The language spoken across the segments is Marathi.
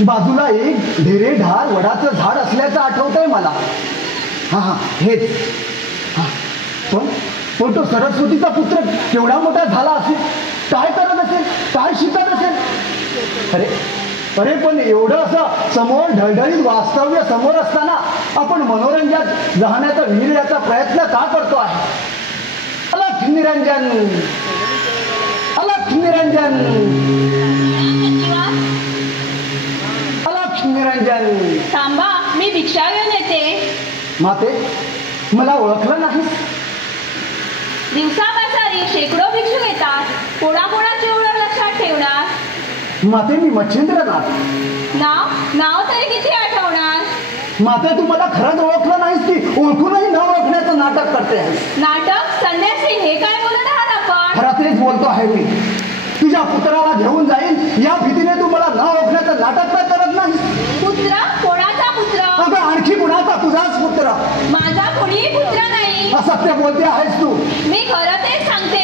बाजूला एक ढेरे ढाल वडाचं झाड असल्याचं आठवतंय मला. हा हेच. पण तो सरस्वतीचा पुत्र केवढा मोठा झाला असेल, काय करत असेल, काय शिकत असेल. अरे पण एवढं असं समोर ढळढळीत वास्तव्य समोर असताना आपण मनोरंजनात राहण्याचा विरण्याचा प्रयत्न का करतो आहे. अलख निरंजन, अलख निरंजन, अलख निरंजन. थांबा, मी भिक्षा घेऊन येते. माते, मला ओळखलं नाहीस. दिवसापासारी शेकडो भिक्षू येतात, कोणाकोणाची ओळख लक्षात ठेवणार. माते, मी मच्छिंद्रनाथ. नाव तरी किती आठवणार. माते, तू मला खरंच ओळखलं नाहीस की ओळखूनही न ओळखण्याचं नाटक करते आहेस. नाटक? संन्यासी, हे काय बोलत आहात आपण. खरं तेच बोलतो आहे मी. तुझ्या पुत्राला घेऊन जाईल या भीतीने तू मला न ओळखण्याचं नाटक तर करत नाही. पुत्र? कोणाचा पुत्र? अगं आणखी कुणाचा? तुझाच पुत्र. माझा कोणीही पुत्र नाही. असत्य बोलते आहेस तू. मी खरं तेच सांगते.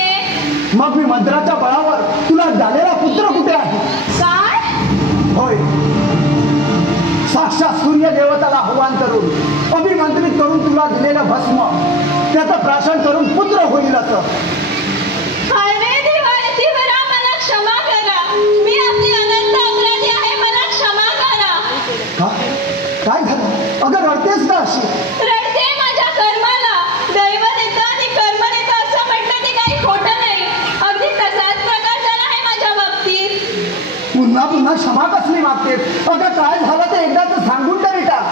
मग मी मंत्राच्या बळावर तुला झालेला पुत्र कुठे आहे. काय? होय, साक्षात सूर्य देवताला आव्हान करून अभिमंत्रित करून तुला दिलेलं भस्म त्याचं प्राशन करून पुत्र होईल असं. मला क्षमा करा. मी आपली अनंत अपराधी आहे. मला क्षमा करा. काय झालं? अगं रडतेस का अशी? रडते माझ्या कर्माला. दैव देतं आणि कर्म देतं असं म्हटलं ते काही खोटं नाही. अगदी तसाच प्रकार झाला आहे माझ्या बाबतीत. पुन्हा पुन्हा क्षमा कसली मागतेस? अगं काय झालं ते एकदा तर सांगून तरी टाक.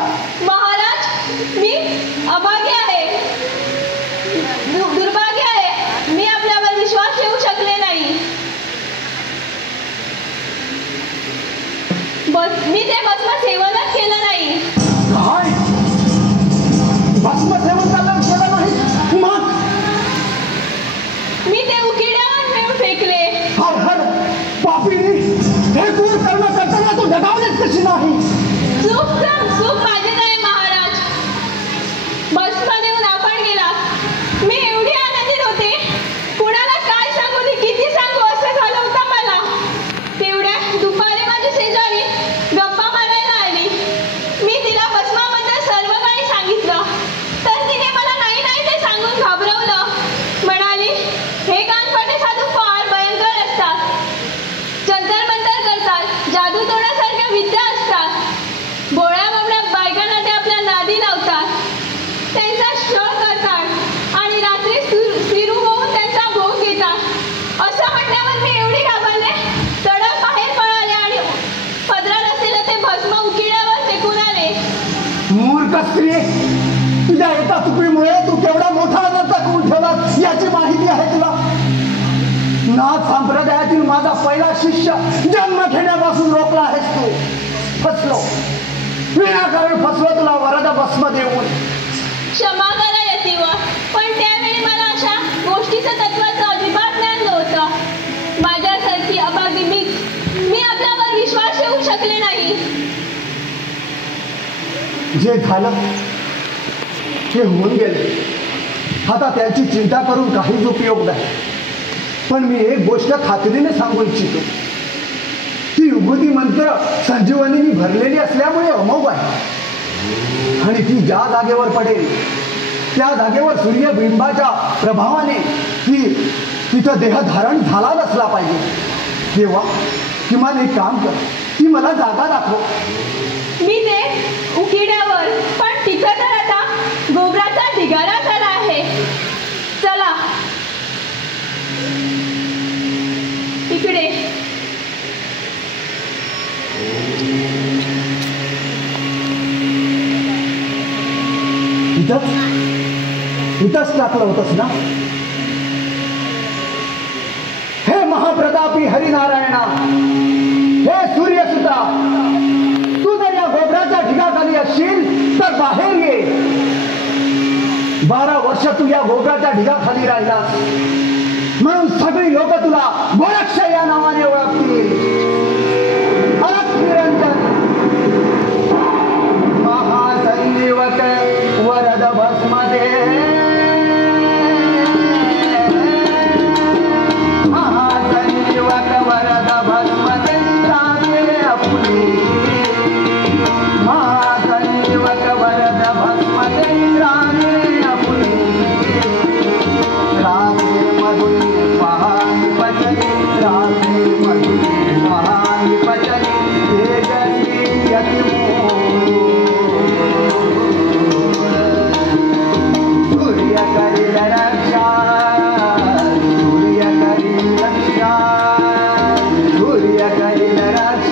महाराज, मी अभागी आहे, दुर्भाग्य आहे. मी आपल्यावर विश्वास ठेवू शकले नाही. मी ते भस्म सेवनच केलं नाही. काय? भस्म सेवन केलं नाही? मग मी ते उकिड्यावर नेऊन फेकले. हर हर पापीनी, हे क्रूर कर्म करताना तू दगावलीच कशी नाही? चूक माझी नाही महाराज. भस्म देऊन आपण गेला. मी एवढी आनंदित होते, कुणाला काय सांगू आणि किती सांगू असं झालं होतं मला. तेवढ्या दुपारी माझी शेजारी गप्पा मारायला आली. मी तिला भस्माबद्दल सर्व काही सांगितलं, तर तिने मला नाही ते सांगून घाबरवलं. म्हणाली, हे कानफटे साधू फार भयंकर असतात, जंतर मंतर करतात, जादू तोडण्यासारख्या विद्या असतात. भोळ्या बाबड्या बायकांना ते आपल्या नादी लावतात, त्यांचा छळ करतात आणि रात्री स्त्रीरू होऊन त्यांचा भोग घेतात. असं म्हटल्यावर मी एवढी घाबरले, तडक बाहेर पळाले आणि पदरात असलेलं ते भस्म उकिड्यावर फेकून आले. मूर्ख स्त्री, तुझ्या एका चुकीमुळे तू केवढा मोठा अनर्थ करून ठेवला याची माहिती आहे तुला. नाथ संप्रदायातील माझा पहिला शिष्य जन्म घेण्यापासून रोखला आहेस तू. फसलो, विनाकारण फसलो तुला वरद भस्म देऊन. क्षमा करा यतीवर, पण त्यावेळी मला अशा गोष्टीचं तत्वाचं अजिबात ज्ञान नव्हतं. माझ्यासारखी अभागी मी आपल्यावर विश्वास ठेवू शकले नाही. जे झालं ते होऊन गेले. आता त्याची चिंता करून काहीच उपयोग नाही. पण मी एक गोष्ट खात्रीने सांगू इच्छितो. ती विभूती मंत्र संजीवनीने भरलेली असल्यामुळे अमोघ आहे आणि ती ज्या जागेवर पडेल त्या जागेवर सूर्यबिंबाच्या प्रभावाने तिथं देह धारण झाला नसला पाहिजे. तेव्हा किमान एक काम कर, ती मला जागा दाखव. मी ते उकिड्यावर, पण तिथं तर आता गोबराचा ढिगारा झाला आहे. चला इकडे. इथंच टाकलं होतंस ना? हे महाप्रतापी हरिनारायणा, हे सूर्यसुता, तू जर या गोबराच्या ढिगाखाली असशील तर बाहेर ये. 12 वर्ष तू या गोबराच्या ढिगाखाली राहिलास म्हणून सगळी लोक तुला गोरक्ष या नावाने ओळखतील. अलख निरंजन, महासंजीवक वरद भस्म दे. महासंजीवक वरद भस्म दे, राजे आपली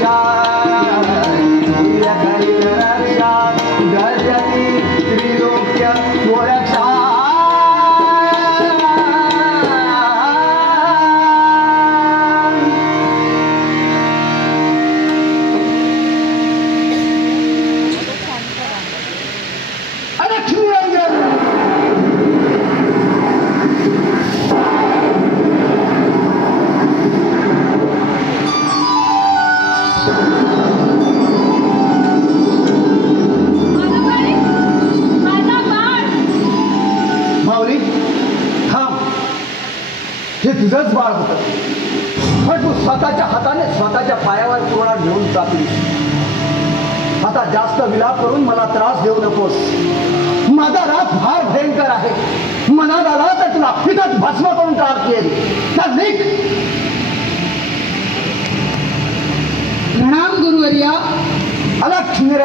रक्षा सूर्य करील रक्षा गरजती त्रिलोक्य रक्षा हे तुझंच बाळ होतं, पण तू स्वतःच्या हाताने स्वतःच्या पायावर कोणा घेऊन टाकली. आता जास्त विलाप करून मला त्रास देऊ नकोस. माझा राग फार भयंकर आहे. मनात आला तर तुला पितच भस्म करून टाकेल. तर निघ. प्रणाम गुरुवर्या. अलक्ष्मी